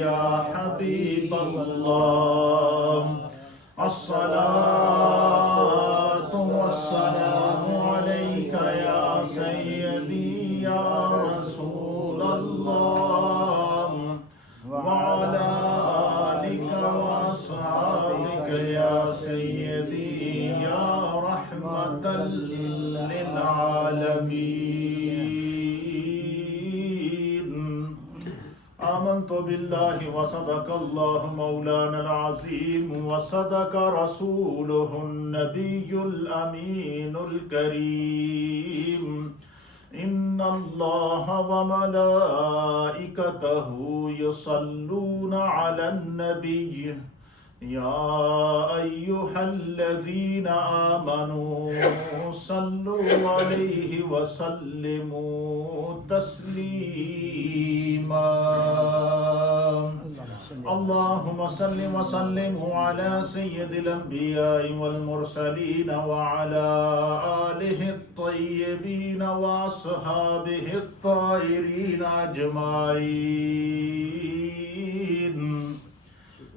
يا حبيب الله الصلاة والسلام عليك يا سيدي يا رسول الله وعلى آلك وأصحابك يا سيدي يا رحمة للعالمين آمنت بالله وصدق الله مولانا العظيم وصدق رسوله النبي الأمين الكريم إن الله وملائكته يصلون على النبي يا أيها الذين آمنوا صلوا عليه وسلموا تسليما اللهم صل وسلم على سيد الأنبياء والمرسلين وعلى آله الطيبين وأصحابه الطاهرين أجمعين.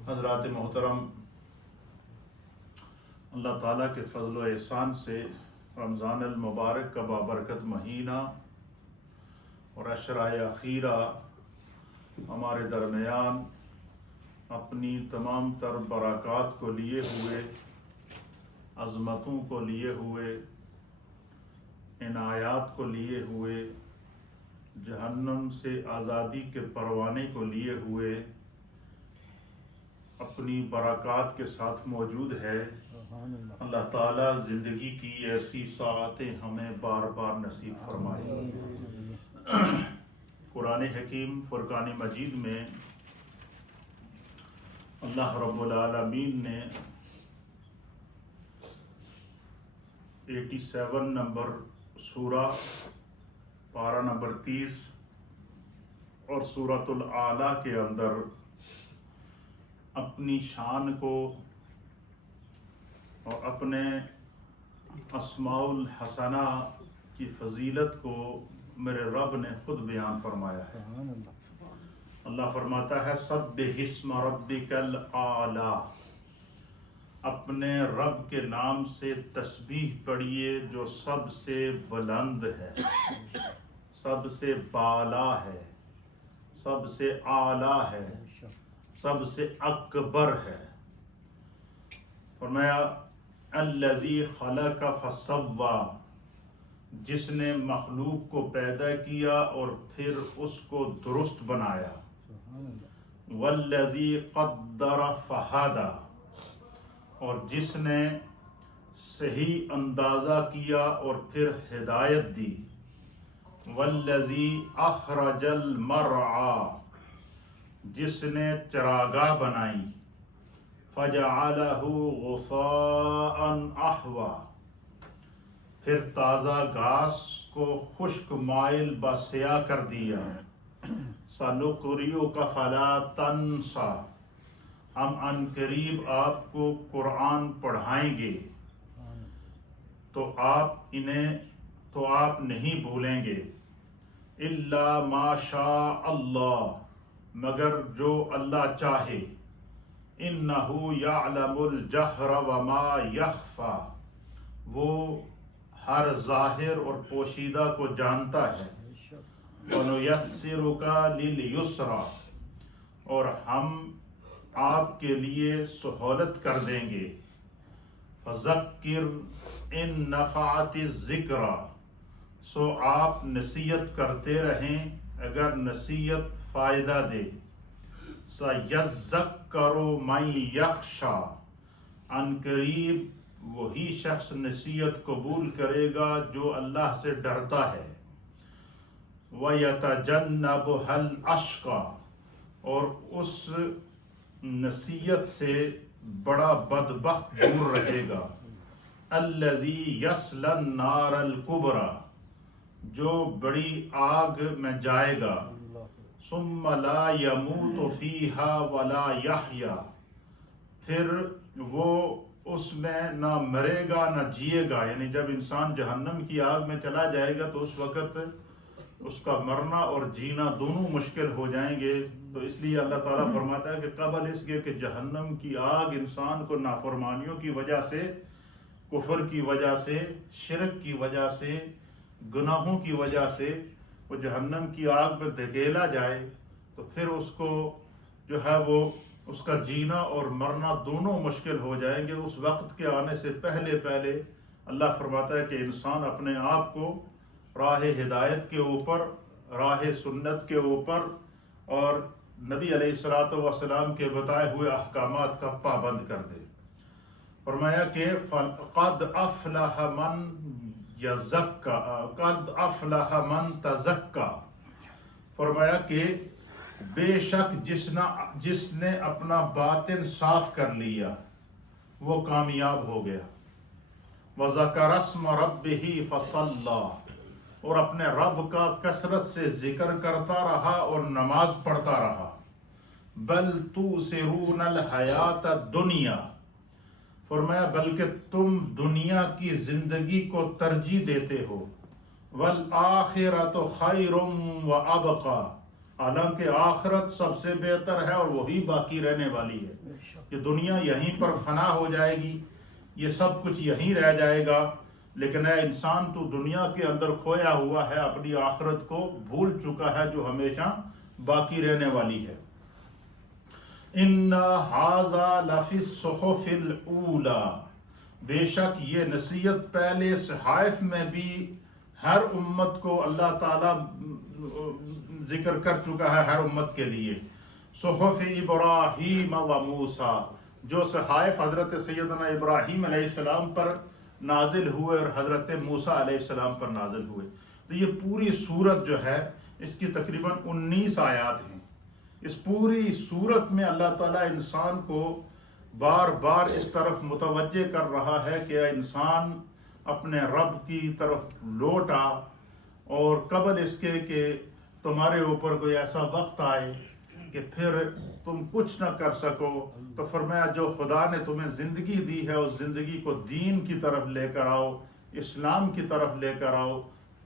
حضرات محترم، اللہ تعالیٰ کے فضل و احسان سے رمضان المبارک کا بابرکت مہینہ اور عشرۂ اخیرہ ہمارے درمیان اپنی تمام تر برکات کو لیے ہوئے، عظمتوں کو لیے ہوئے، عنایات کو لیے ہوئے، جہنم سے آزادی کے پروانے کو لیے ہوئے اپنی برکات کے ساتھ موجود ہے. اللہ تعالیٰ زندگی کی ایسی ساعتیں ہمیں بار بار نصیب فرمائے. قرآن حکیم فرقان مجید میں اللہ رب العالمین نے 87 نمبر سورہ پارہ نمبر 30 اور سورۃ الاعلیٰ کے اندر اپنی شان کو اور اپنے اسماء الحسنہ کی فضیلت کو میرے رب نے خود بیان فرمایا ہے. اللہ فرماتا ہے سبح اسم ربک الاعلیٰ، اپنے رب کے نام سے تسبیح پڑھیے جو سب سے بلند ہے، سب سے بالا ہے، سب سے اعلیٰ ہے، سب سے اکبر ہے. فرمایا الذی خلق فسوی، جس نے مخلوق کو پیدا کیا اور پھر اس کو درست بنایا. والذی قدر فہدی، اور جس نے صحیح اندازہ کیا اور پھر ہدایت دی. والذی اخرج المرعی، جس نے چراگاہ بنائی. فجعلہ غثاء احویٰ، پھر تازہ گھاس کو خشک مائل بسیاہ کر دیا. سنقرئک فلا تنسیٰ، ہم عن قریب آپ کو قرآن پڑھائیں گے تو آپ نہیں بھولیں گے. الا ما شاء اللہ، مگر جو اللہ چاہے. انہ یعلم الجہر وما یخفی، وہ ہر ظاہر اور پوشیدہ کو جانتا ہے. وَنُيَسِّرُكَ لِلْيُسْرَىٰ، اور ہم آپ کے لیے سہولت کر دیں گے. فَذَكِّرْ إِن نَفَعَتِ الذِّكْرَىٰ، سو آپ نصیحت کرتے رہیں اگر نصیحت فائدہ دے. سَيَذَّكَّرُ مَن يَخْشَىٰ، عن قریب وہی شخص نصیحت قبول کرے گا جو اللہ سے ڈرتا ہے. وَيَتَجَنَّبُهَا الْأَشْقَىٰ، اور اس نصیحت سے بڑا بدبخت دور رہے گا. الَّذِي يَصْلَى النَّارَ الْكُبْرَىٰ، جو بڑی آگ میں جائے گا. ثُمَّ لَا يَمُوتُ فِيهَا وَلَا يَحْيَىٰ، پھر وہ اس میں نہ مرے گا نہ جیے گا. یعنی جب انسان جہنم کی آگ میں چلا جائے گا تو اس وقت اس کا مرنا اور جینا دونوں مشکل ہو جائیں گے. تو اس لیے اللہ تعالیٰ فرماتا ہے کہ قبل اس کے کہ جہنم کی آگ انسان کو نافرمانیوں کی وجہ سے، کفر کی وجہ سے، شرک کی وجہ سے، گناہوں کی وجہ سے وہ جہنم کی آگ میں دھکیلا جائے، تو پھر اس کو جو ہے وہ اس کا جینا اور مرنا دونوں مشکل ہو جائیں گے. اس وقت کے آنے سے پہلے اللہ فرماتا ہے کہ انسان اپنے آپ کو راہ ہدایت کے اوپر، راہ سنت کے اوپر اور نبی علیہ الصلوۃ والسلام کے بتائے ہوئے احکامات کا پابند کر دے. فرمایا کہ قد افلح من یزکا، قد افلح من تزکا. فرمایا کہ بے شک جس نے اپنا باطن صاف کر لیا وہ کامیاب ہو گیا. وَذَكَرَ اسْمَ رَبِّهِ فَصَلَّى، اور اپنے رب کا کثرت سے ذکر کرتا رہا اور نماز پڑھتا رہا. بل تُؤْثِرُونَ الْحَيَاةَ الدُّنْيَا، فرمایا بلکہ تم دنیا کی زندگی کو ترجیح دیتے ہو. وَالْآخِرَةُ خَيْرٌ وَأَبْقَى، حالانکہ آخرت سب سے بہتر ہے اور وہی باقی رہنے والی ہے. کہ دنیا یہیں پر فنا ہو جائے گی، یہ سب کچھ یہیں رہ جائے گا، لیکن اے انسان تو دنیا کے اندر کھویا ہوا ہے، اپنی آخرت کو بھول چکا ہے جو ہمیشہ باقی رہنے والی ہے. اِنَّ هَذَا لَفِي الصُّحُفِ الْأُولَى، بے شک یہ نصیحت پہلے صحائف میں بھی ہر امت کو اللہ تعالیٰ ذکر کر چکا ہے، ہر امت کے لیے. صحف ابراہیم و موسیٰ، جو صحائف حضرت سیدنا ابراہیم علیہ السلام پر نازل ہوئے اور حضرت موسیٰ علیہ السلام پر نازل ہوئے. تو یہ پوری سورت جو ہے اس کی تقریباً 19 آیات ہیں. اس پوری سورت میں اللہ تعالیٰ انسان کو بار بار اس طرف متوجہ کر رہا ہے کہ انسان اپنے رب کی طرف لوٹا، اور قبل اس کے کہ تمہارے اوپر کوئی ایسا وقت آئے کہ پھر تم کچھ نہ کر سکو، تو فرمایا جو خدا نے تمہیں زندگی دی ہے اس زندگی کو دین کی طرف لے کر آؤ، اسلام کی طرف لے کر آؤ،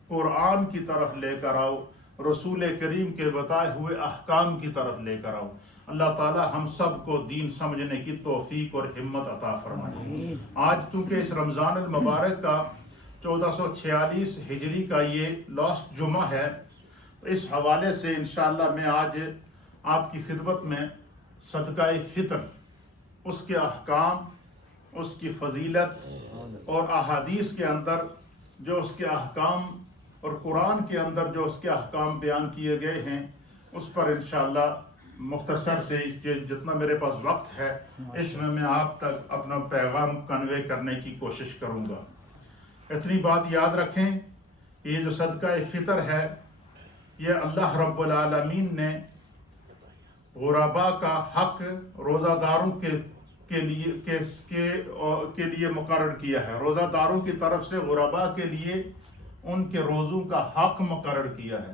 قرآن کی طرف لے کر آؤ، رسول کریم کے بتائے ہوئے احکام کی طرف لے کر آؤ. اللہ تعالی ہم سب کو دین سمجھنے کی توفیق اور ہمت عطا فرمائے. آج چونکہ اس رمضان المبارک کا 1446 ہجری کا یہ لاسٹ جمعہ ہے، اس حوالے سے انشاءاللہ میں آج آپ کی خدمت میں صدقہ فطر، اس کے احکام، اس کی فضیلت اور احادیث کے اندر جو اس کے احکام اور قرآن کے اندر جو اس کے احکام بیان کیے گئے ہیں اس پر انشاءاللہ مختصر سے جتنا میرے پاس وقت ہے اس میں آپ تک اپنا پیغام کنوے کرنے کی کوشش کروں گا. اتنی بات یاد رکھیں کہ یہ جو صدقہ فطر ہے یہ اللہ رب العالمین نے غرباء کا حق روزہ داروں کے لیے مقرر کیا ہے. روزہ داروں کی طرف سے غرباء کے لیے ان کے روزوں کا حق مقرر کیا ہے.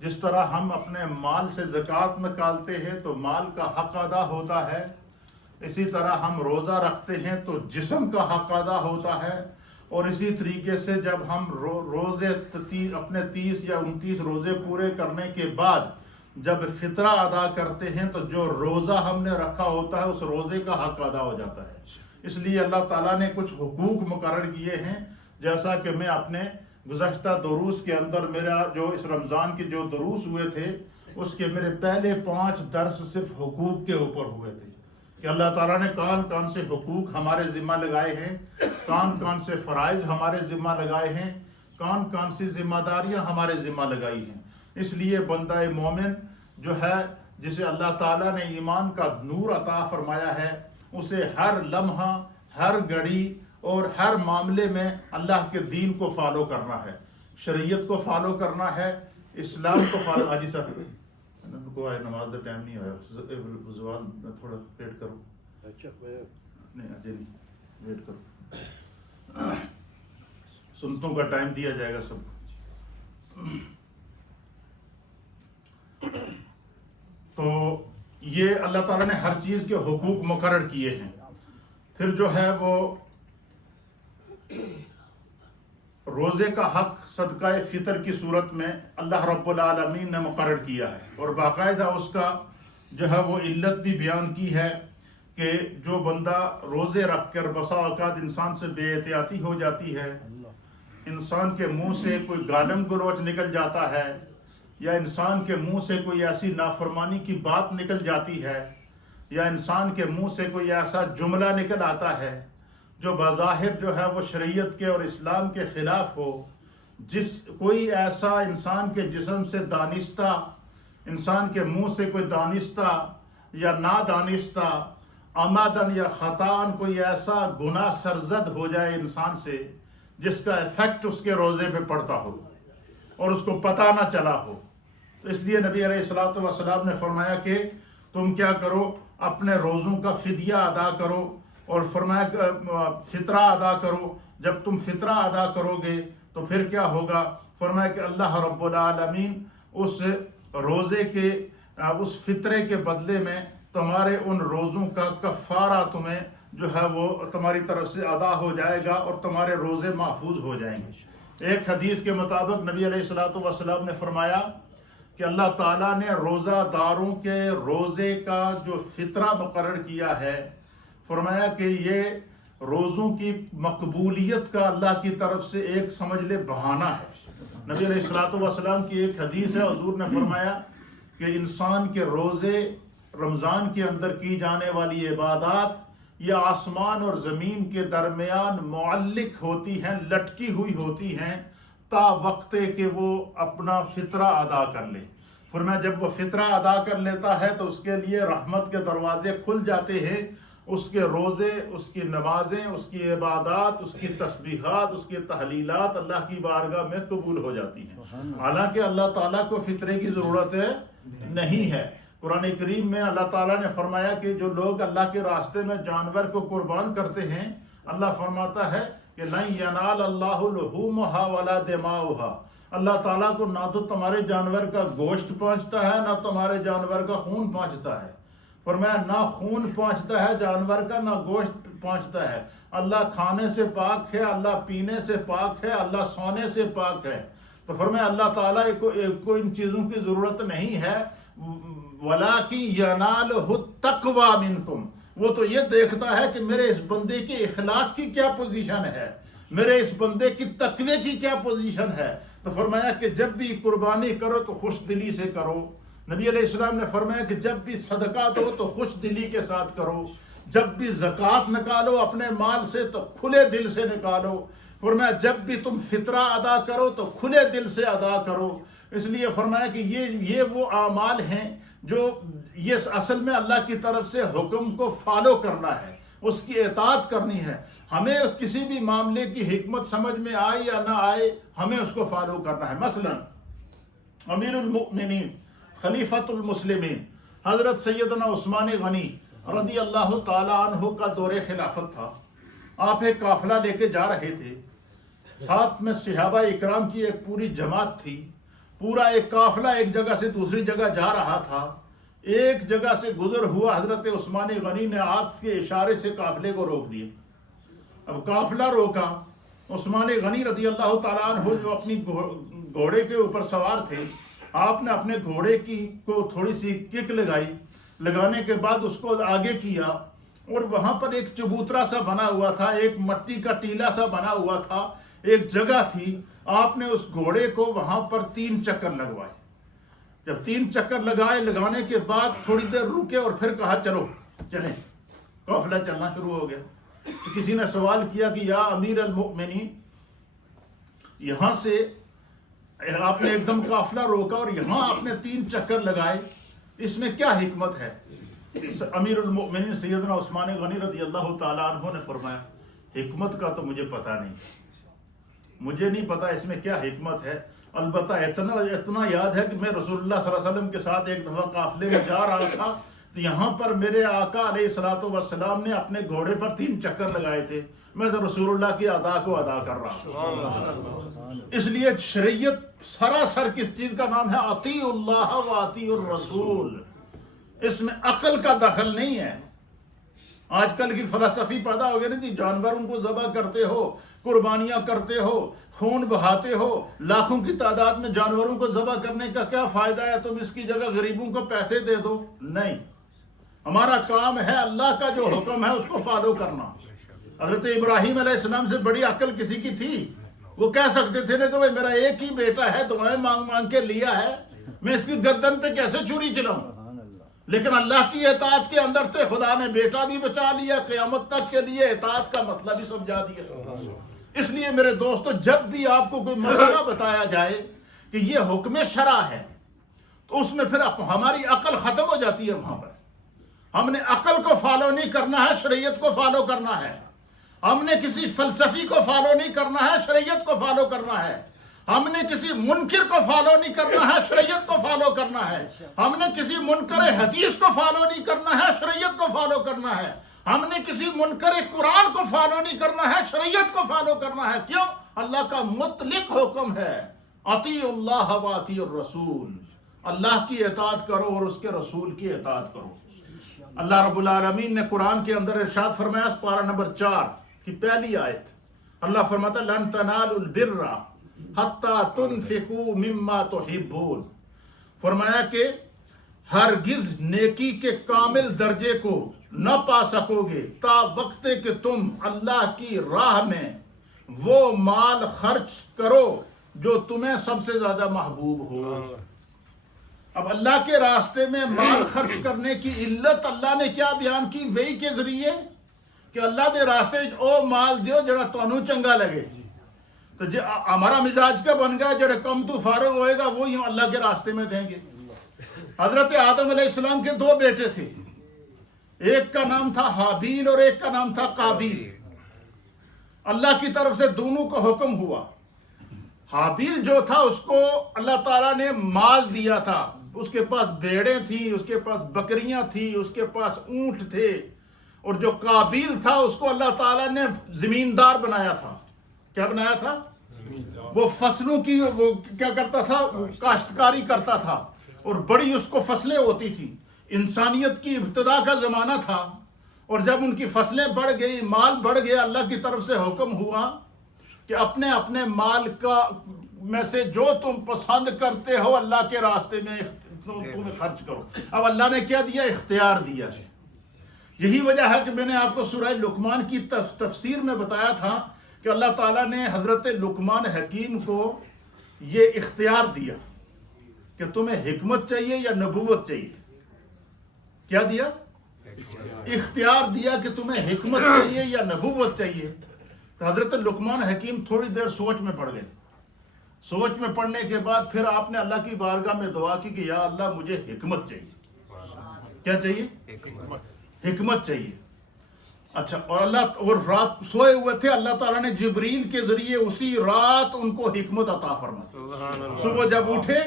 جس طرح ہم اپنے مال سے زکوٰۃ نکالتے ہیں تو مال کا حق ادا ہوتا ہے، اسی طرح ہم روزہ رکھتے ہیں تو جسم کا حق ادا ہوتا ہے. اور اسی طریقے سے جب ہم روزے اپنے 30 یا 29 روزے پورے کرنے کے بعد جب فطرہ ادا کرتے ہیں تو جو روزہ ہم نے رکھا ہوتا ہے اس روزے کا حق ادا ہو جاتا ہے. اس لیے اللہ تعالیٰ نے کچھ حقوق مقرر کیے ہیں، جیسا کہ میں اپنے گزشتہ دروس کے اندر میرا جو اس رمضان کے جو دروس ہوئے تھے اس کے میرے پہلے 5 درس صرف حقوق کے اوپر ہوئے تھے کہ اللہ تعالیٰ نے کون کون سے حقوق ہمارے ذمہ لگائے ہیں، کون کون سے فرائض ہمارے ذمہ لگائے ہیں، کون کون سی ذمہ داریاں ہمارے ذمہ لگائی ہیں. اس لیے بندہ مومن جو ہے جسے اللہ تعالیٰ نے ایمان کا نور عطا فرمایا ہے اسے ہر لمحہ، ہر گھڑی اور ہر معاملے میں اللہ کے دین کو فالو کرنا ہے، شریعت کو فالو کرنا ہے، اسلام کو فالو. آجی صاحب کو آئے نماز کا ٹائم نہیں آیا، زوال تھوڑا ویٹ کرو. اچھا نہیں اجے نہیں ویٹ کرو، سنتوں کا ٹائم دیا جائے گا سب کو. تو یہ اللہ تعالیٰ نے ہر چیز کے حقوق مقرر کیے ہیں. پھر جو ہے وہ روزے کا حق صدقہ فطر کی صورت میں اللہ رب العالمین نے مقرر کیا ہے، اور باقاعدہ اس کا جو ہے وہ علت بھی بیان کی ہے کہ جو بندہ روزے رکھ کر بسا اوقات انسان سے بے احتیاطی ہو جاتی ہے، انسان کے منہ سے کوئی گالم گلوچ نکل جاتا ہے، یا انسان کے منہ سے کوئی ایسی نافرمانی کی بات نکل جاتی ہے، یا انسان کے منہ سے کوئی ایسا جملہ نکل آتا ہے جو بظاہر جو ہے وہ شریعت کے اور اسلام کے خلاف ہو، کوئی ایسا انسان کے جسم سے دانستہ، انسان کے منہ سے کوئی دانستہ یا نادانستہ عمدن یا خطاً کوئی ایسا گناہ سرزد ہو جائے انسان سے جس کا ایفیکٹ اس کے روزے پہ پڑتا ہو اور اس کو پتہ نہ چلا ہو، تو اس لیے نبی علیہ الصلوۃ والسلام نے فرمایا کہ تم کیا کرو، اپنے روزوں کا فدیہ ادا کرو، اور فرمایا کہ فطرہ ادا کرو۔ جب تم فطرہ ادا کرو گے تو پھر کیا ہوگا؟ فرمایا کہ اللہ رب العالمین اس روزے کے اس فطرے کے بدلے میں تمہارے ان روزوں کا کفارہ تمہیں جو ہے وہ تمہاری طرف سے ادا ہو جائے گا اور تمہارے روزے محفوظ ہو جائیں گے۔ ایک حدیث کے مطابق نبی علیہ الصلوۃ والسلام نے فرمایا کہ اللہ تعالیٰ نے روزہ داروں کے روزے کا جو فطرہ مقرر کیا ہے، فرمایا کہ یہ روزوں کی مقبولیت کا اللہ کی طرف سے ایک سمجھ لے بہانہ ہے۔ نبی علیہ الصلوۃ والسلام کی ایک حدیث ہے، حضور نے فرمایا کہ انسان کے روزے رمضان کے اندر کی جانے والی عبادات یہ آسمان اور زمین کے درمیان معلق ہوتی ہیں، لٹکی ہوئی ہوتی ہیں تا وقتے کہ وہ اپنا فطرہ ادا کر لے۔ فرمایا جب وہ فطرہ ادا کر لیتا ہے تو اس کے لیے رحمت کے دروازے کھل جاتے ہیں، اس کے روزے، اس کی نمازیں، اس کی عبادات، اس کی تسبیحات، اس کی تحلیلات اللہ کی بارگاہ میں قبول ہو جاتی ہیں، حالانکہ اللہ تعالیٰ کو فطرے کی ضرورت نہیں ہے۔ قرآن کریم میں اللہ تعالیٰ نے فرمایا کہ جو لوگ اللہ کے راستے میں جانور کو قربان کرتے ہیں، اللہ فرماتا ہے کہ لَن يَنَالَ اللَّهُ لُحُومُهَا وَلَا دِمَاؤُهَا، اللہ تعالیٰ کو نہ تو تمہارے جانور کا گوشت پہنچتا ہے، نہ تمہارے جانور کا خون پہنچتا ہے۔ فرمایا نہ خون پہنچتا ہے جانور کا، نہ گوشت پہنچتا ہے۔ اللہ کھانے سے پاک ہے، اللہ پینے سے پاک ہے، اللہ سونے سے پاک ہے۔ تو فرمایا اللہ تعالیٰ کو ان چیزوں کی ضرورت نہیں ہے، وَلَٰكِن يَنَالُهُ التَّقْوَىٰ مِنْكُمْ، وہ تو یہ دیکھتا ہے کہ میرے اس بندے کے اخلاص کی کیا پوزیشن ہے، میرے اس بندے کی تقوی کی کیا پوزیشن ہے۔ تو فرمایا کہ جب بھی قربانی کرو تو خوش دلی سے کرو۔ نبی علیہ السلام نے فرمایا کہ جب بھی صدقہ دو تو خوش دلی کے ساتھ کرو، جب بھی زکوٰۃ نکالو اپنے مال سے تو کھلے دل سے نکالو۔ فرمایا جب بھی تم فطرہ ادا کرو تو کھلے دل سے ادا کرو۔ اس لیے فرمایا کہ یہ وہ اعمال ہیں جو یہ اصل میں اللہ کی طرف سے حکم کو فالو کرنا ہے، اس کی اطاعت کرنی ہے۔ ہمیں کسی بھی معاملے کی حکمت سمجھ میں آئے یا نہ آئے، ہمیں اس کو فالو کرنا ہے۔ مثلا امیر المؤمنین خلیفۃ المسلمین حضرت سیدنا عثمان غنی رضی اللہ تعالی عنہ کا دور خلافت تھا۔ آپ ایک قافلہ لے کے جا رہے تھے، ساتھ میں صحابہ اکرام کی ایک پوری جماعت تھی، پورا ایک قافلہ ایک جگہ سے دوسری جگہ جا رہا تھا۔ ایک جگہ سے گزر ہوا حضرت عثمان غنی نے ہاتھ کے اشارے سے قافلے کو روک دیا۔ اب قافلہ روکا، عثمان غنی رضی اللہ تعالیٰ عنہ جو اپنی گھوڑے کے اوپر سوار تھے، آپ نے اپنے گھوڑے کو تھوڑی سی کک لگائی، لگانے کے بعد اس کو آگے کیا، اور وہاں پر ایک چبوترا سا بنا ہوا تھا، ایک مٹی کا ٹیلا سا بنا ہوا تھا، ایک جگہ تھی۔ آپ نے اس گھوڑے کو وہاں پر 3 چکر لگوائے۔ جب 3 چکر لگانے کے بعد تھوڑی دیر رکے اور پھر کہا چلو چلیں، قافلہ چلنا شروع ہو گیا۔ تو کسی نے سوال کیا کہ یا امیر المؤمنین، یہاں سے آپ نے ایک دم قافلہ روکا اور یہاں آپ نے 3 چکر لگائے، اس میں کیا حکمت ہے؟ امیر المؤمنین سیدنا عثمان غنی رضی اللہ تعالیٰ عنہ نے فرمایا حکمت کا تو مجھے پتہ نہیں، مجھے نہیں پتا اس میں کیا حکمت ہے، البتہ اتنا یاد ہے کہ میں رسول اللہ صلی اللہ علیہ وسلم کے ساتھ ایک دفعہ قافلے میں جا رہا تھا، تو یہاں پر میرے آقا علیہ الصلوۃ والسلام نے اپنے گھوڑے پر 3 چکر لگائے تھے، میں تو رسول اللہ کی ادا کو ادا کر رہا ہوں۔ اس لیے شریعت سراسر کس چیز کا نام ہے؟ اطیعوا اللہ و اطیعوا الرسول۔ اس میں عقل کا دخل نہیں ہے، آج کل کی فلسفی پیدا ہو گئی نا جی، جانوروں کو ذبح کرتے ہو، قربانیاں کرتے ہو، خون بہاتے ہو، لاکھوں کی تعداد میں جانوروں کو ذبح کرنے کا کیا فائدہ ہے؟ تم اس کی جگہ غریبوں کو پیسے دے دو۔ نہیں، ہمارا کام ہے اللہ کا جو حکم ہے اس کو فالو کرنا۔ حضرت ابراہیم علیہ السلام سے بڑی عقل کسی کی تھی؟ وہ کہہ سکتے تھے نا کہ بھائی میرا ایک ہی بیٹا ہے، دعائیں مانگ مانگ کے لیا ہے، میں اس کی گردن پہ کیسے چھری چلاؤں؟ لیکن اللہ کی اطاعت کے اندر تھے، خدا نے بیٹا بھی بچا لیا، قیامت تک کے لیے اطاعت کا مطلب بھی سمجھا دیا۔ اس لیے میرے دوستو، جب بھی آپ کو کوئی مسئلہ بتایا جائے کہ یہ حکم شرع ہے تو اس میں پھر ہماری عقل ختم ہو جاتی ہے۔ وہاں پر ہم نے عقل کو فالو نہیں کرنا ہے، شریعت کو فالو کرنا ہے۔ ہم نے کسی فلسفی کو فالو نہیں کرنا ہے، شریعت کو فالو کرنا ہے۔ ہم نے کسی منکر کو فالو نہیں کرنا ہے، شریعت کو فالو کرنا ہے۔ ہم نے کسی منکر حدیث کو فالو نہیں کرنا ہے، شریعت کو فالو کرنا ہے۔ ہم نے کسی منکر قرآن کو فالو نہیں کرنا ہے، شریعت کو فالو کرنا ہے۔ کیوں؟ اللہ کا مطلق حکم ہے، اطیعوا اللہ و اطیعوا الرسول، اللہ کی اطاعت کرو اور اس کے رسول کی اطاعت کرو۔ اللہ رب العالمین نے قرآن کے اندر ارشاد فرمایا، پارہ نمبر 4 کی پہلی آیت، اللہ فرماتا لن تنالوا البر حتی تنفقوا مما تحبون، فرمایا کہ ہرگز نیکی کے کامل درجے کو نہ پا سکو گے تا وقت کہ تم اللہ کی راہ میں وہ مال خرچ کرو جو تمہیں سب سے زیادہ محبوب ہو۔ اب اللہ کے راستے میں مال خرچ کرنے کی علت اللہ نے کیا بیان کی؟ وہی کے ذریعے کہ اللہ دے راستے او مال دیو جڑا تانوں چنگا لگے۔ تو ہمارا مزاج کا بن گیا جڑے کم تو فارغ ہوئے گا وہی ہم اللہ کے راستے میں دیں گے۔ حضرت آدم علیہ السلام کے 2 بیٹے تھے، ایک کا نام تھا حابیل اور ایک کا نام تھا قابیل۔ اللہ کی طرف سے دونوں کو حکم ہوا۔ حابیل جو تھا اس کو اللہ تعالیٰ نے مال دیا تھا، اس کے پاس بھیڑیں تھیں، اس کے پاس بکریاں تھیں، اس کے پاس اونٹ تھے۔ اور جو قابیل تھا اس کو اللہ تعالیٰ نے زمیندار بنایا تھا۔ کیا بنایا تھا؟ وہ فصلوں کی وہ کیا کرتا تھا؟ کاشتکاری کرتا تھا، اور بڑی اس کو فصلیں ہوتی تھی۔ انسانیت کی ابتدا کا زمانہ تھا، اور جب ان کی فصلیں بڑھ گئی، مال بڑھ گیا، اللہ کی طرف سے حکم ہوا کہ اپنے اپنے مال کا میں سے جو تم پسند کرتے ہو اللہ کے راستے میں تم خرچ کرو۔ اب اللہ نے کیا دیا؟ اختیار دیا ہے۔ یہی وجہ ہے کہ میں نے آپ کو سورہ لقمان کی تفسیر میں بتایا تھا کہ اللہ تعالیٰ نے حضرت لقمان حکیم کو یہ اختیار دیا کہ تمہیں حکمت چاہیے یا نبوت چاہیے۔ کیا دیا؟ اختیار دیا کہ تمہیں حکمت چاہیے یا نبوت چاہیے۔ تو حضرت لقمان حکیم تھوڑی دیر سوچ میں پڑ گئے۔ سوچ میں پڑنے کے بعد پھر آپ نے اللہ کی بارگاہ میں دعا کی کہ یا اللہ مجھے حکمت چاہیے۔ کیا چاہیے؟ حکمت چاہیے۔ اچھا، اور رات سوئے ہوئے تھے، اللہ تعالیٰ نے جبریل کے ذریعے اسی رات ان کو حکمت عطا فرمائی۔ صبح جب اٹھے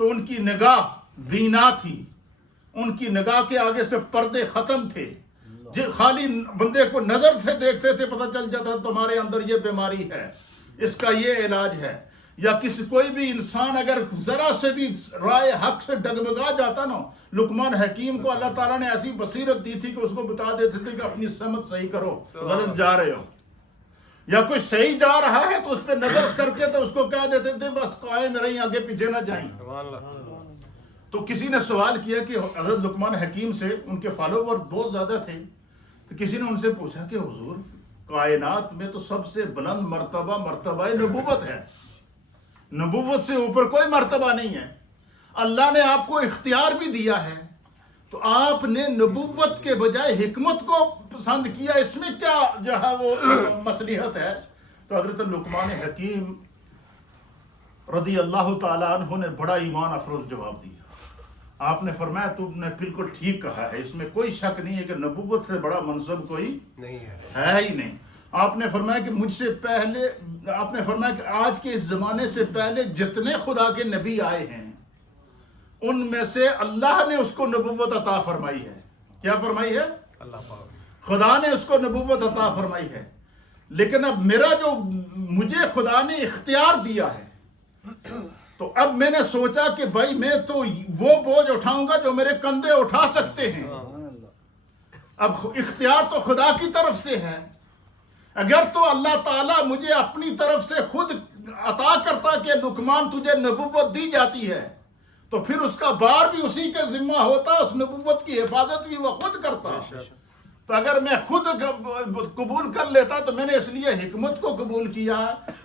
تو ان کی نگاہ بینا تھی، ان کی نگاہ کے آگے سے پردے ختم تھے، خالی بندے کو نظر سے دیکھتے تھے پتہ چل جاتا تمہارے اندر یہ بیماری ہے، اس کا یہ علاج ہے۔ یا کوئی بھی انسان اگر ذرا سے بھی رائے حق سے ڈگمگا جاتا نا، لقمان حکیم کو اللہ تعالیٰ نے ایسی بصیرت دی تھی کہ اس کو بتا دیتے تھے کہ اپنی سمت صحیح کرو، غلط جا رہے ہو۔ یا کوئی صحیح جا رہا ہے تو اس پہ نظر کر کے تو اس کو کہہ دیتے تھے بس قائم رہیں، آگے پیچھے نہ جائیں۔ تو کسی نے سوال کیا کہ حضرت لقمان حکیم سے، ان کے فالوور بہت زیادہ تھے، تو کسی نے ان سے پوچھا کہ حضور کائنات میں تو سب سے بلند مرتبہ نبوت ہے، نبوت سے اوپر کوئی مرتبہ نہیں ہے، اللہ نے آپ کو اختیار بھی دیا ہے، تو آپ نے نبوت کے بجائے حکمت کو پسند کیا، اس میں کیا جو ہے وہ مصلحت ہے؟ تو حضرت لقمان حکیم رضی اللہ تعالیٰ عنہ نے بڑا ایمان افروز جواب دیا۔ آپ نے فرمایا تم نے بالکل ٹھیک کہا ہے، اس میں کوئی شک نہیں ہے کہ نبوت سے بڑا منصب کوئی نہیں ہے ہی نہیں۔ آپ نے فرمایا کہ مجھ سے پہلے، آپ نے فرمایا کہ آج کے اس زمانے سے پہلے جتنے خدا کے نبی آئے ہیں ان میں سے اللہ نے اس کو نبوت عطا فرمائی ہے۔ کیا فرمائی ہے؟ خدا نے اس کو نبوت عطا فرمائی ہے، لیکن اب میرا جو مجھے خدا نے اختیار دیا ہے، تو اب میں نے سوچا کہ بھائی میں تو وہ بوجھ اٹھاؤں گا جو میرے کندھے اٹھا سکتے ہیں۔ اب اختیار تو خدا کی طرف سے ہے. اگر تو اللہ تعالیٰ مجھے اپنی طرف سے خود عطا کرتا کہ لقمان تجھے نبوت دی جاتی ہے تو پھر اس کا بار بھی اسی کے ذمہ ہوتا, اس نبوت کی حفاظت بھی وہ خود کرتا. تو اگر میں خود قبول کر لیتا تو میں نے اس لیے حکمت کو قبول کیا.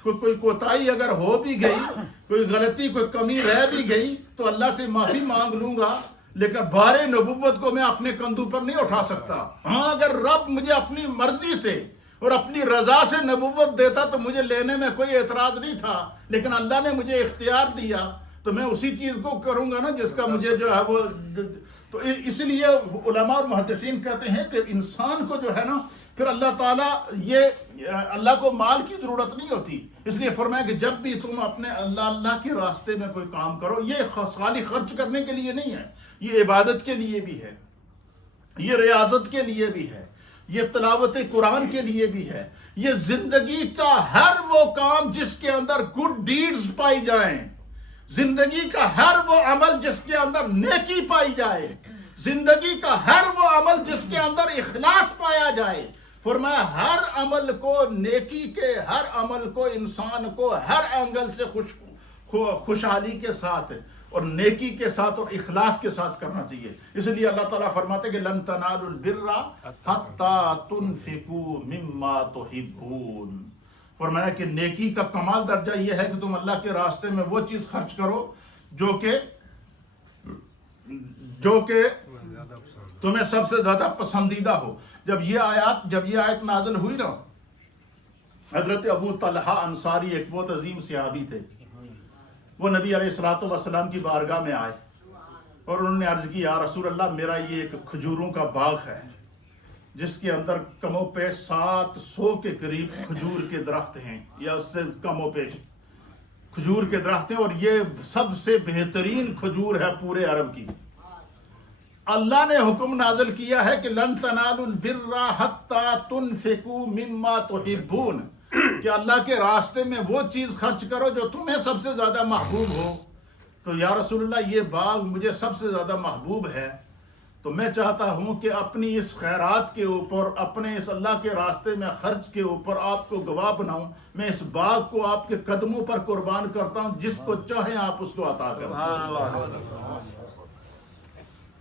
کوئی کوتاہی اگر ہو بھی گئی, کوئی غلطی, کوئی کمی رہ بھی گئی تو اللہ سے معافی مانگ لوں گا, لیکن بار نبوت کو میں اپنے کندھوں پر نہیں اٹھا سکتا. ہاں اگر رب مجھے اپنی مرضی سے اور اپنی رضا سے نبوت دیتا تو مجھے لینے میں کوئی اعتراض نہیں تھا, لیکن اللہ نے مجھے اختیار دیا تو میں اسی چیز کو کروں گا نا جس کا مجھے جو ہے وہ. تو اس لیے علماء اور محدثین کہتے ہیں کہ انسان کو جو ہے نا پھر اللہ تعالیٰ, یہ اللہ کو مال کی ضرورت نہیں ہوتی, اس لیے فرمایا کہ جب بھی تم اپنے اللہ کے راستے میں کوئی کام کرو, یہ خالی خرچ کرنے کے لیے نہیں ہے, یہ عبادت کے لیے بھی ہے, یہ ریاضت کے لیے بھی ہے, یہ تلاوت قرآن کے لیے بھی ہے, یہ زندگی کا ہر وہ کام جس کے اندر گڈ ڈیڈز پائی جائیں, زندگی کا ہر وہ عمل جس کے اندر نیکی پائی جائے, زندگی کا ہر وہ عمل جس کے اندر اخلاص پایا جائے. فرمایا ہر عمل کو, نیکی کے ہر عمل کو انسان کو ہر اینگل سے خوشحالی کے ساتھ اور نیکی کے ساتھ اور اخلاص کے ساتھ کرنا چاہیے. اس لیے اللہ تعالیٰ فرماتے کہ لن تنالوا البر حتی تنفقوا مما تحبون. فرمایا کہ نیکی کا کمال درجہ یہ ہے کہ تم اللہ کے راستے میں وہ چیز خرچ کرو جو کہ تمہیں سب سے زیادہ پسندیدہ ہو. جب یہ آیت نازل ہوئی نا, حضرت ابو طلحہ انصاری ایک بہت عظیم صحابی تھے, وہ نبی علیہ الصلوۃ والسلام کی بارگاہ میں آئے اور انہوں نے عرض کی, یا رسول اللہ میرا یہ ایک کھجوروں کا باغ ہے جس کے اندر کم و پیش 700 کے قریب کھجور کے درخت ہیں, یا اس سے کم و پیش کھجور کے درخت ہیں, اور یہ سب سے بہترین کھجور ہے پورے عرب کی. اللہ نے حکم نازل کیا ہے کہ لن تنالوا البر حتی تنفقوا مما تحبون, کہ اللہ کے راستے میں وہ چیز خرچ کرو جو تمہیں سب سے زیادہ محبوب ہو. تو یا رسول اللہ یہ باغ مجھے سب سے زیادہ محبوب ہے, تو میں چاہتا ہوں کہ اپنی اس خیرات کے اوپر, اپنے اس اللہ کے راستے میں خرچ کے اوپر آپ کو گواہ بناؤں. میں اس باغ کو آپ کے قدموں پر قربان کرتا ہوں, جس کو چاہیں آپ اس کو عطا کریں.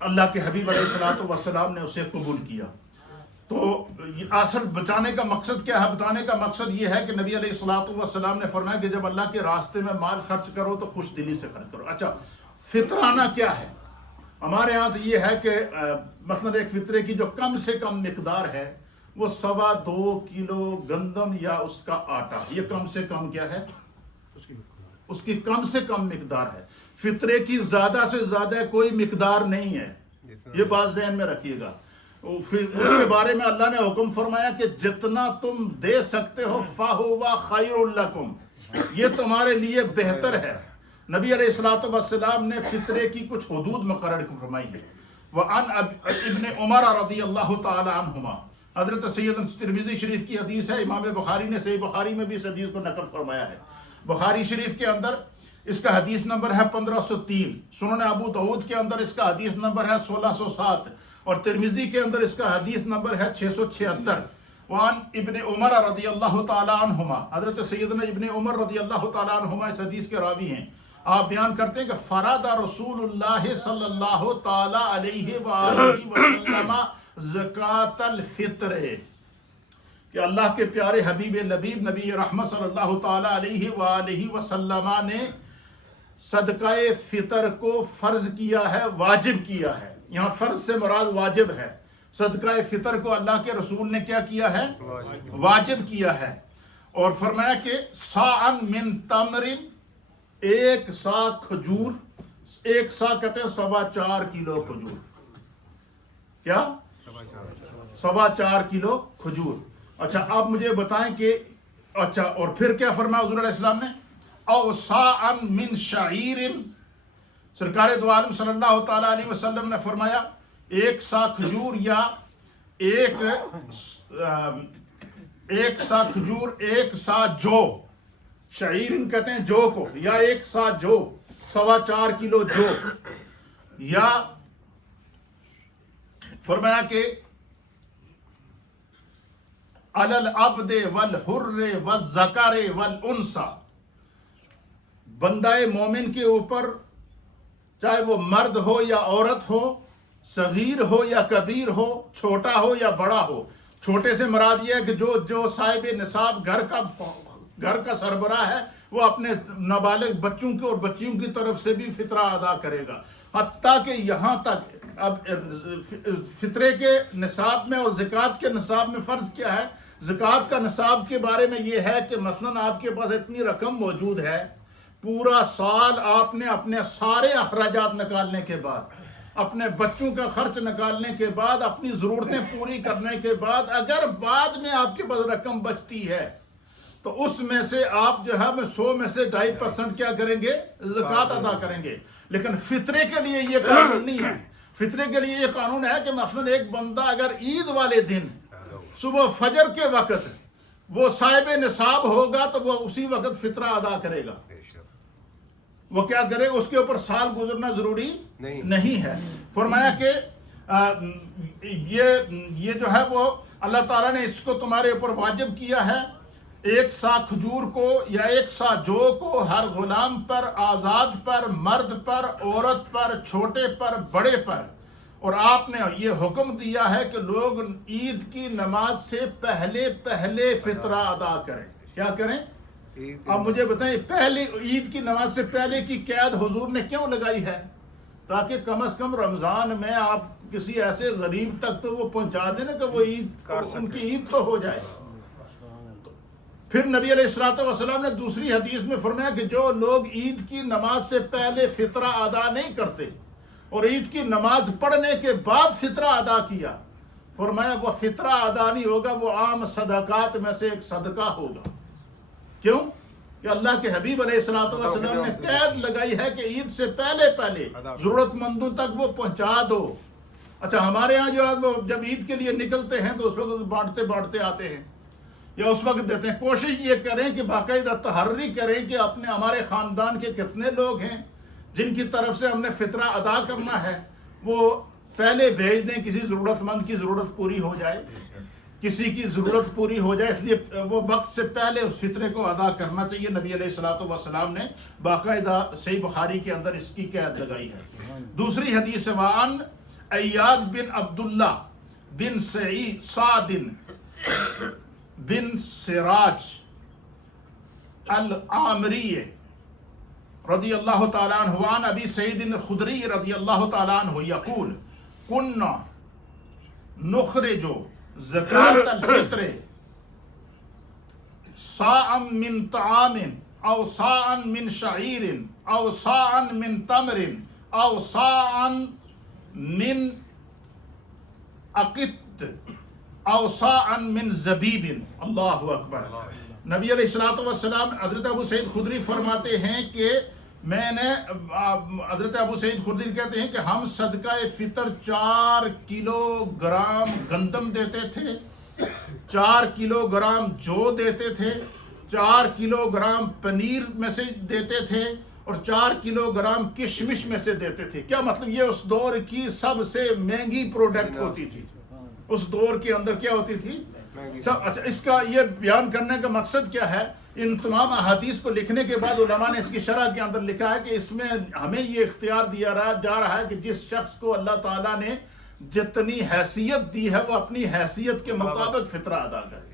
اللہ کے حبیب علیہ الصلوۃ والسلام نے اسے قبول کیا. تو اصل بچانے کا مقصد کیا ہے؟ بتانے کا مقصد یہ ہے کہ نبی علیہ الصلوۃ والسلام نے فرمایا کہ جب اللہ کے راستے میں مال خرچ کرو تو خوش دلی سے خرچ کرو. اچھا, فطرانہ کیا ہے؟ ہمارے ہاں تو یہ ہے کہ مثلا ایک فطرے کی جو کم سے کم مقدار ہے وہ 2.25 کلو گندم یا اس کا آٹا, یہ کم سے کم کیا ہے؟ اس کی کم سے کم مقدار ہے. فطرے کی زیادہ سے زیادہ کوئی مقدار نہیں ہے, یہ بات ذہن میں رکھیے گا. اس کے بارے میں اللہ نے حکم فرمایا کہ جتنا تم دے سکتے ہو فَهُوَ خَيْرٌ لَكُمْ, یہ تمہارے لیے بہتر ہے. نبی علیہ الصلوۃ والسلام نے فطرے کی کچھ حدود مقرر فرمائی ہے. وعن ابن عمر رضی اللہ تعالی عنہما, حضرت سیدنا ترمذی شریف کی حدیث ہے, امام بخاری نے صحیح بخاری میں بھی اس حدیث کو نقل فرمایا ہے. بخاری شریف کے اندر اس کا حدیث نمبر ہے 1503, سنن ابو داؤد کے اندر اس کا حدیث نمبر ہے 1607, اور ترمذی کے اندر اس کا حدیث نمبر ہے 676. وعن ابن عمر رضی اللہ تعالی عنہما, حضرت سیدنا ابن عمر رضی اللہ تعالی عنہما اس حدیث کے راوی ہیں. آپ بیان کرتے ہیں کہ فرض رسول اللہ صلی اللہ تعالی علیہ وآلہ وسلم زکوٰۃ الفطر, کہ اللہ کے پیارے حبیب لبیب نبی رحمت صلی اللہ تعالی علیہ وآلہ وسلم نے صدقہ فطر کو فرض کیا ہے, واجب کیا ہے. یہاں فرض سے مراد واجب ہے. صدقہ فطر کو اللہ کے رسول نے کیا کیا ہے؟ واجب کیا ہے. اور فرمایا کہ صاعًا من تمر, 1 صاع کھجور, 1 صاع کہتے ہیں 4.25 کلو کھجور, کیا 4.25 کلو کھجور. اچھا آپ مجھے بتائیں کہ اچھا اور پھر کیا فرمایا حضور علیہ السلام نے؟ او صاعًا من شعیر, سرکار دو عالم صلی اللہ تعالی علیہ وسلم نے فرمایا 1 صاع کھجور یا 1 صاع کھجور, 1 صاع جو, شعیر کہتے ہیں جو کو, یا 1 صاع جو 4.25 کلو جو, یا فرمایا کہ علی العبد والحر والذکر والانثی، بندہ مومن کے اوپر چاہے وہ مرد ہو یا عورت ہو، صغیر ہو یا کبیر ہو، چھوٹا ہو یا بڑا ہو. چھوٹے سے مراد یہ ہے کہ جو صاحب نصاب گھر کا سربراہ ہے وہ اپنے نابالغ بچوں کے اور بچیوں کی طرف سے بھی فطرہ ادا کرے گا. حتیٰ کہ یہاں تک اب فطرے کے نصاب میں اور زکوٰۃ کے نصاب میں فرض کیا ہے؟ زکوٰۃ کا نصاب کے بارے میں یہ ہے کہ مثلاً آپ کے پاس اتنی رقم موجود ہے، پورا سال آپ نے اپنے سارے اخراجات نکالنے کے بعد، اپنے بچوں کا خرچ نکالنے کے بعد، اپنی ضرورتیں پوری کرنے کے بعد اگر بعد میں آپ کے پاس رقم بچتی ہے تو اس میں سے آپ جو ہے 100 میں سے 2.5% کیا کریں گے؟ زکوٰۃ ادا کریں گے. لیکن فطرے کے لیے یہ قانون نہیں ہے. فطرے کے لیے یہ قانون ہے کہ مثلاً ایک بندہ اگر عید والے دن صبح فجر کے وقت وہ صاحب نصاب ہوگا تو وہ اسی وقت فطرہ ادا کرے گا. وہ کیا کرے؟ اس کے اوپر سال گزرنا ضروری نہیں ہے. فرمایا کہ یہ جو ہے وہ اللہ تعالیٰ نے اس کو تمہارے اوپر واجب کیا ہے، 1 سا کھجور کو یا 1 سا جو کو ہر غلام پر، آزاد پر، مرد پر، عورت پر، چھوٹے پر، بڑے پر. اور آپ نے یہ حکم دیا ہے کہ لوگ عید کی نماز سے پہلے فطرہ ادا کریں. کیا کریں؟ اب مجھے بتائیں، پہلی عید کی نماز سے پہلے کی قید حضور نے کیوں لگائی ہے؟ تاکہ کم از کم رمضان میں آپ کسی ایسے غریب تک تو وہ پہنچا دیں نا کہ وہ ان کی عید تو ہو جائے. پھر نبی علیہ السلام نے دوسری حدیث میں فرمایا کہ جو لوگ عید کی نماز سے پہلے فطرہ ادا نہیں کرتے اور عید کی نماز پڑھنے کے بعد فطرہ ادا کیا، فرمایا وہ فطرہ ادا نہیں ہوگا، وہ عام صدقات میں سے ایک صدقہ ہوگا. کیوں؟ کہ اللہ کے حبیب علیہ السلام نے قید لگائی ہے کہ عید سے پہلے ضرورت مندوں تک وہ پہنچا دو. اچھا، ہمارے ہاں جو وہ جب عید کے لیے نکلتے ہیں تو اس وقت بانٹتے آتے ہیں یا اس وقت دیتے ہیں. کوشش یہ کریں کہ باقاعدہ تحری کریں کہ ہمارے خاندان کے کتنے لوگ ہیں جن کی طرف سے ہم نے فطرہ ادا کرنا ہے، وہ پہلے بھیج دیں. کسی ضرورت مند کی ضرورت پوری ہو جائے، کسی کی ضرورت پوری ہو جائے، اس لیے وہ وقت سے پہلے اس فطرے کو ادا کرنا چاہیے. نبی علیہ السلام نے باقاعدہ صحیح بخاری کے اندر اس کی قید لگائی ہے. دوسری حدیث وعن ایاز بن عبداللہ بن سعد بن سراج العامری رضی اللہ تعالیٰ عنہ عن ابی سعید الخدری رضی اللہ تعالیٰ عنہ یقول کننا نخرج زکاة الفطر صاعا من طعام او صاعا من شعیر او صاعا من تمر او صاعا من عقد او صاعا من زبیب. اللہ اکبر. نبی علیہ السلام حضرت ابو سعید خدری فرماتے ہیں کہ حضرت ابو سعید خدری کہتے ہیں کہ ہم صدقہ فطر 4 کلو گرام گندم دیتے تھے، 4 کلو گرام جو دیتے تھے، 4 کلو گرام پنیر میں سے دیتے تھے اور 4 کلو گرام کشمش میں سے دیتے تھے. کیا مطلب؟ یہ اس دور کی سب سے مہنگی پروڈکٹ ہوتی تھی. اس دور کے اندر کیا ہوتی تھی؟ اچھا، اس کا یہ بیان کرنے کا مقصد کیا ہے؟ ان تمام احادیث کو لکھنے کے بعد علماء نے اس کی شرح کے اندر لکھا ہے کہ اس میں ہمیں یہ اختیار دیا جا رہا ہے کہ جس شخص کو اللہ تعالیٰ نے جتنی حیثیت دی ہے وہ اپنی حیثیت کے مطابق فطرہ ادا کرے.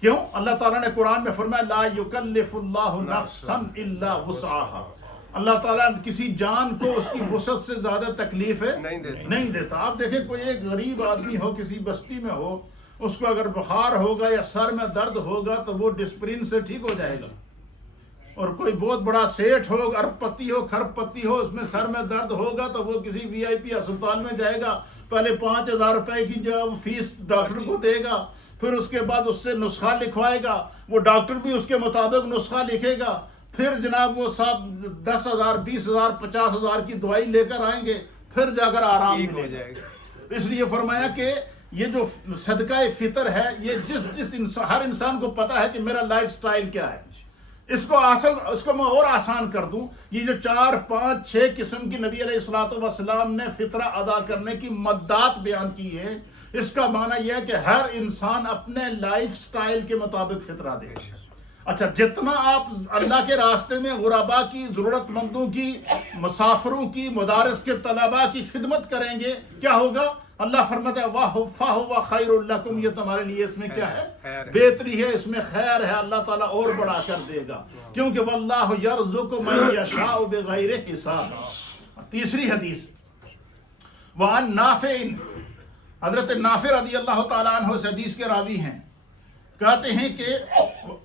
کیوں؟ اللہ تعالیٰ نے قرآن میں فرمایا لا یکلف اللہ نفسا الا وسعها. اللہ تعالیٰ کسی جان کو اس کی وسعت سے زیادہ تکلیف نہیں دیتا. آپ دیکھیں کوئی ایک غریب آدمی ہو، کسی بستی میں ہو، اس کو اگر بخار ہوگا یا سر میں درد ہوگا تو وہ ڈسپرین سے ٹھیک ہو جائے گا. اور کوئی بہت بڑا سیٹ ہو، ارب پتی ہو، کھرب پتی ہو، اس میں سر میں درد ہوگا تو وہ کسی وی آئی پی اسپتال میں جائے گا، پہلے 5000 روپے کی جو فیس ڈاکٹر کو دے گا، پھر اس کے بعد اس سے نسخہ لکھوائے گا، وہ ڈاکٹر بھی اس کے مطابق نسخہ لکھے گا، پھر جناب وہ صاحب 10,000 20,000 50,000 کی دوائی لے کر آئیں گے، پھر جا کر آرام ملے گا. اس لیے فرمایا کہ یہ جو صدقہ فطر ہے، یہ ہر انسان کو پتا ہے کہ میرا لائف سٹائل کیا ہے. اس کو میں اور آسان کر دوں، یہ جو 4 5 6 قسم کی نبی علیہ الصلوۃ والسلام نے فطرہ ادا کرنے کی مدات بیان کی ہے، اس کا معنی یہ ہے کہ ہر انسان اپنے لائف سٹائل کے مطابق فطرہ دے. اچھا، جتنا آپ اللہ کے راستے میں غربا کی، ضرورت مندوں کی، مسافروں کی، مدارس کے طلباء کی خدمت کریں گے، کیا ہوگا؟ اللہ فرماتا ہے فَهُوَ خَيْرٌ لَكُمْ، یہ تمہارے لیے اس میں کیا ہے؟ بہتری ہے، اس میں خیر ہے، اللہ تعالیٰ اور بڑھا کر دے گا، کیونکہ وَاللَّهُ يَرْزُقُ مَن يَشَاءُ بِغَيْرِ حِسَابٍ. تیسری حدیث وعن نافع، حضرت نافع رضی اللہ تعالیٰ عنہ اس حدیث کے راوی ہیں، کہتے ہیں کہ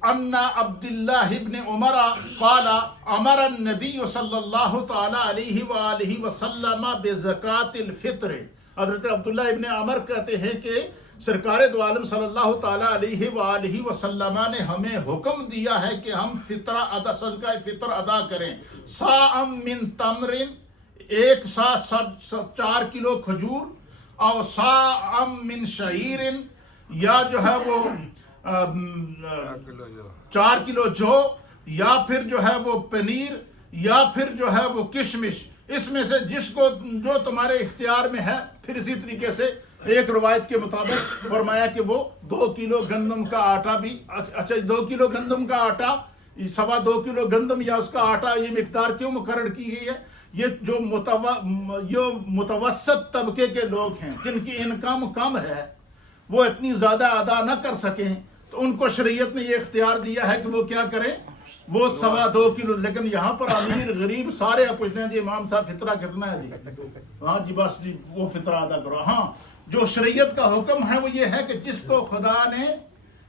ان عبداللہ ابن عمر قال امر النبی صلی اللہ تعالی علیہ وآلہ وسلم بزکاة الفطر. حضرت عبداللہ ابن عمر کہتے ہیں کہ سرکار دو عالم صلی اللہ تعالی علیہ وآلہ وسلم نے ہمیں حکم دیا ہے کہ ہم فطرہ ادا، صدقہ فطر ادا کریں. صاع من تمر، 1 سا 4 کلو کھجور، اور صاع من شعیر، یا جو ہے وہ 4 کلو جو، یا پھر جو ہے وہ پنیر، یا پھر جو ہے وہ کشمش، اس میں سے جس کو جو تمہارے اختیار میں ہے. پھر اسی طریقے سے ایک روایت کے مطابق فرمایا کہ وہ 2 کلو گندم کا آٹا بھی، اچھا 2 کلو گندم کا آٹا، 2.25 کلو گندم یا اس کا آٹا، یہ مقدار کیوں مقرر کی گئی ہے؟ یہ جو متوسط طبقے کے لوگ ہیں، جن کی انکم کم ہے، وہ اتنی زیادہ ادا نہ کر سکیں، تو ان کو شریعت نے یہ اختیار دیا ہے کہ وہ کیا کریں، وہ 2.25 کلو. لیکن یہاں پر امیر غریب سارے پوچھتے ہیں جی امام صاحب فطرہ کتنا ہے جی؟ ہاں جی بس جی وہ فطرہ ادا کرو. ہاں، جو شریعت کا حکم ہے وہ یہ ہے کہ جس کو خدا نے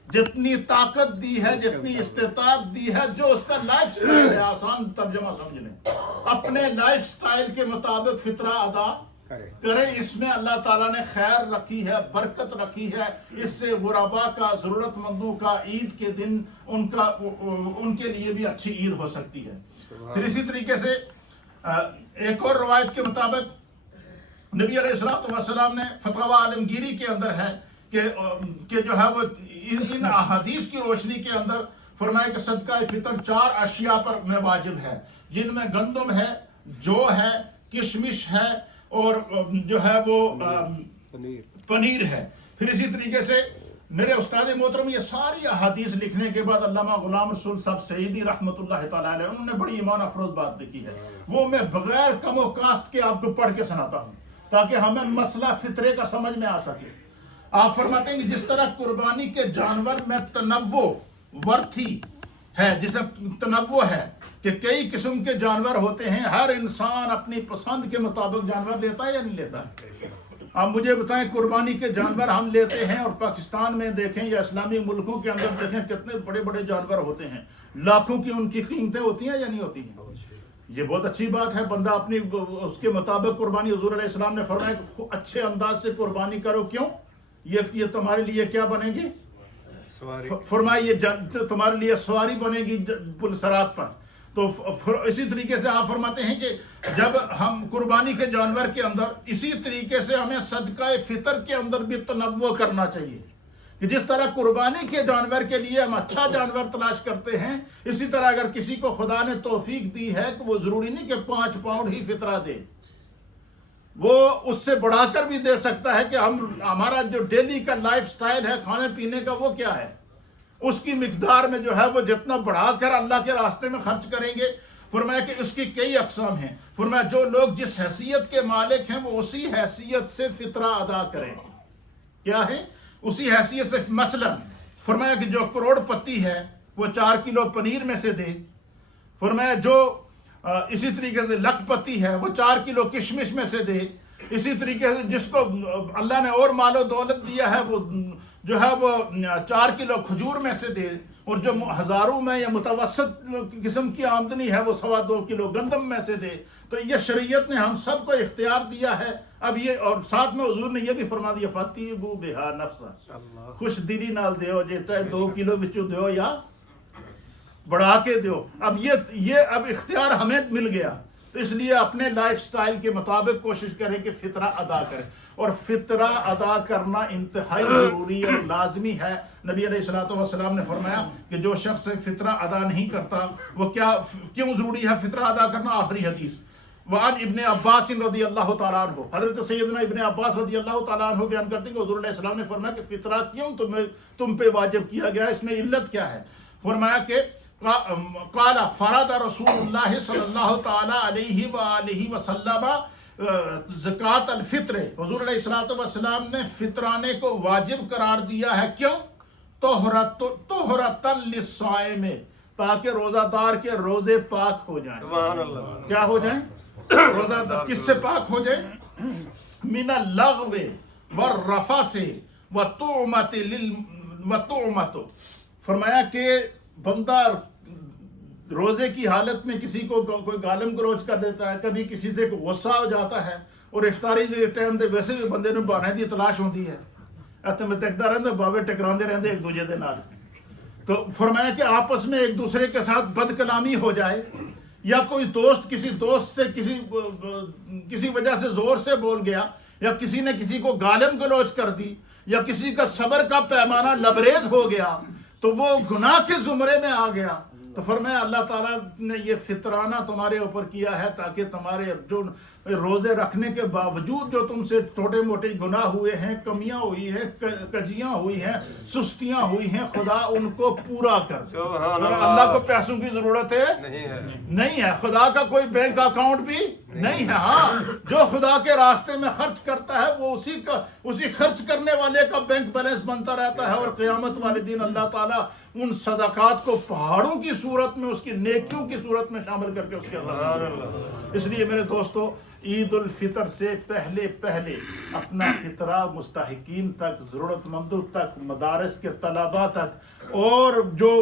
جتنی طاقت دی ہے، جتنی استطاعت دی ہے، جو اس کا لائف سٹائل ہے، آسان ترجمہ سمجھ لیں، اپنے لائف سٹائل کے مطابق فطرہ ادا کریں. اس میں اللہ تعالیٰ نے خیر رکھی ہے، برکت رکھی ہے. اس سے غربا کا، ضرورت مندوں کا عید کے دن ان کے لیے بھی اچھی عید ہو سکتی ہے. پھر اسی طریقے سے ایک اور روایت کے مطابق نبی علیہ الصلوۃ والسلام نے فتاوی عالمگیری کے اندر ہے کہ جو ہے وہ ان احادیث کی روشنی کے اندر فرمایا کہ صدقہ فطر 4 اشیاء پر میں واجب ہے، جن میں گندم ہے، جو ہے، کشمش ہے، اور جو ہے وہ پنیر ہے. پھر اسی طریقے سے میرے استاد محترم یہ ساری احادیث لکھنے کے بعد علامہ غلام رسول صاحب سعیدی رحمۃ اللہ تعالیٰ علیہ، انہوں نے بڑی ایمان افروز بات لکھی ہے، وہ میں بغیر کم و کاست کے آپ کو پڑھ کے سناتا ہوں تاکہ ہمیں مسئلہ فطرے کا سمجھ میں آ سکے. آپ فرماتے ہیں کہ جس طرح قربانی کے جانور میں تنوع ورتھی ہے، جس میں تنوع ہے کہ کئی قسم کے جانور ہوتے ہیں، ہر انسان اپنی پسند کے مطابق جانور لیتا ہے یا نہیں لیتا ہے؟ آپ مجھے بتائیں، قربانی کے جانور ہم لیتے ہیں، اور پاکستان میں دیکھیں یا اسلامی ملکوں کے اندر دیکھیں کتنے بڑے بڑے جانور ہوتے ہیں، لاکھوں کی ان کی قیمتیں ہوتی ہیں یا نہیں ہوتی ہیں؟ یہ بہت اچھی بات ہے، بندہ اپنی اس کے مطابق قربانی، حضور علیہ السلام نے فرمایا کہ اچھے انداز سے قربانی کرو. کیوں؟ یہ تمہارے لیے کیا بنے گی؟ فرمایا یہ تمہارے لیے سواری بنے گی پل صراط پر. تو اسی طریقے سے آپ فرماتے ہیں کہ جب ہم قربانی کے جانور کے اندر، اسی طریقے سے ہمیں صدقہ فطر کے اندر بھی تنوع کرنا چاہیے کہ جس طرح قربانی کے جانور کے لیے ہم اچھا جانور تلاش کرتے ہیں، اسی طرح اگر کسی کو خدا نے توفیق دی ہے کہ وہ ضروری نہیں کہ 5 پاؤنڈ ہی فطرہ دے، وہ اس سے بڑھا کر بھی دے سکتا ہے کہ ہمارا جو ڈیلی کا لائف سٹائل ہے، کھانے پینے کا، وہ کیا ہے، اس کی مقدار میں جو ہے وہ جتنا بڑھا کر اللہ کے راستے میں خرچ کریں گے. فرمایا کہ اس کی کئی اقسام ہیں. فرمایا جو لوگ جس حیثیت کے مالک ہیں وہ اسی حیثیت سے فطرہ ادا کریں. کیا ہے؟ اسی حیثیت سے. مثلا فرمایا کہ جو کروڑ پتی ہے وہ 4 کلو پنیر میں سے دے. فرمایا جو اسی طریقے سے لکھ پتی ہے وہ 4 کلو کشمش میں سے دے. اسی طریقے سے جس کو اللہ نے اور مال و دولت دیا ہے وہ جو ہے وہ 4 کلو کھجور میں سے دے. اور جو ہزاروں میں یا متوسط قسم کی آمدنی ہے وہ 2.25 کلو گندم میں سے دے. تو یہ شریعت نے ہم سب کو اختیار دیا ہے. اب یہ اور ساتھ میں حضور نے یہ بھی فرما دیا فَاتِّبُوا بِهَا نَفْسًا، خوش دلی نال دیو، جے چاہے 2 کلو وچوں دیو یا بڑھا کے دیو. اب یہ اب اختیار ہمیں مل گیا. تو اس لیے اپنے لائف سٹائل کے مطابق کوشش کریں کہ فطرہ ادا کریں، اور فطرہ ادا کرنا انتہائی ضروری اور لازمی ہے۔ نبی علیہ الصلوۃ والسلام نے فرمایا کہ جو شخص فطرہ ادا نہیں کرتا وہ کیوں ضروری ہے فطرہ ادا کرنا؟ آخری حدیث وعن ابن عباس رضی اللہ تعالیٰ عنہ، حضرت سیدنا ابن عباس رضی اللہ تعالیٰ عنہ بیان کرتے ہیں کہ حضور علیہ السلام نے فرمایا کہ فطرہ کیوں تم پہ واجب کیا گیا، اس میں علت کیا ہے؟ فرمایا کہ قال فرض رسول اللہ صلی اللہ تعالی علیہ وآلہ وسلم زکوٰۃ الفطر، حضور علیہ الصلوۃ والسلام نے فطرانے کو واجب قرار دیا ہے، کیوں؟ طہرۃ للصائم، تاکہ روزہ دار کے روزے پاک ہو جائیں۔ سبحان اللہ۔ کیا ہو جائیں؟ روزہ دار کس سے پاک ہو جائیں؟ من اللغو والرفث والطعمۃ، فرمایا کہ بندہ روزے کی حالت میں کسی کو کوئی گالم گلوچ کر دیتا ہے، کبھی کسی سے غصہ ہو جاتا ہے، اور افطاری کے ٹائم تے ویسے بھی بندے نوں بہانے دی تلاش ہوتی ہے، ایتھے میں تکدا رہندا باوے ٹکراندے رہندے ایک دوجے دے نال۔ تو فرمایا کہ آپس میں ایک دوسرے کے ساتھ بد کلامی ہو جائے، یا کوئی دوست کسی دوست سے کسی وجہ سے زور سے بول گیا، یا کسی نے کسی کو گالم گلوچ کر دی، یا کسی کا صبر کا پیمانہ لبریز ہو گیا تو وہ گناہ کے زمرے میں آ گیا۔ تو فرمایا اللہ تعالیٰ نے یہ فطرانہ تمہارے اوپر کیا ہے تاکہ تمہارے جو روزے رکھنے کے باوجود جو تم سے چھوٹے موٹے گناہ ہوئے ہیں، کمیاں ہوئی ہیں، کجیاں ہوئی ہیں، سستیاں ہوئی ہیں، خدا ان کو پورا کر دے۔ اللہ کو پیسوں کی ضرورت ہے نہیں ہے، خدا کا کوئی بینک اکاؤنٹ بھی نہیں ہے۔ ہاں، جو خدا کے راستے میں خرچ کرتا ہے وہ اسی خرچ کرنے والے کا بینک بیلنس بنتا رہتا ہے، اور قیامت والے دن اللہ تعالیٰ ان صدقات کو پہاڑوں کی صورت میں، اس کی نیکیوں کی صورت میں شامل کر کے اس کے عذاب۔ اس لیے میرے دوستو، عید الفطر سے پہلے اپنا فطرہ مستحقین تک، ضرورت مندوں تک، مدارس کے طلباء تک اور جو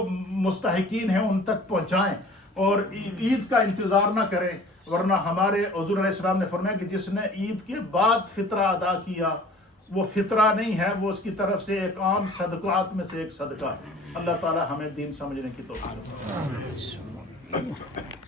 مستحقین ہیں ان تک پہنچائیں، اور عید کا انتظار نہ کریں، ورنہ ہمارے حضور علیہ السلام نے فرمایا کہ جس نے عید کے بعد فطرہ ادا کیا وہ فطرہ نہیں ہے، وہ اس کی طرف سے ایک عام صدقات میں سے ایک صدقہ ہے۔ اللہ تعالی ہمیں دین سمجھنے کی توفیق دے۔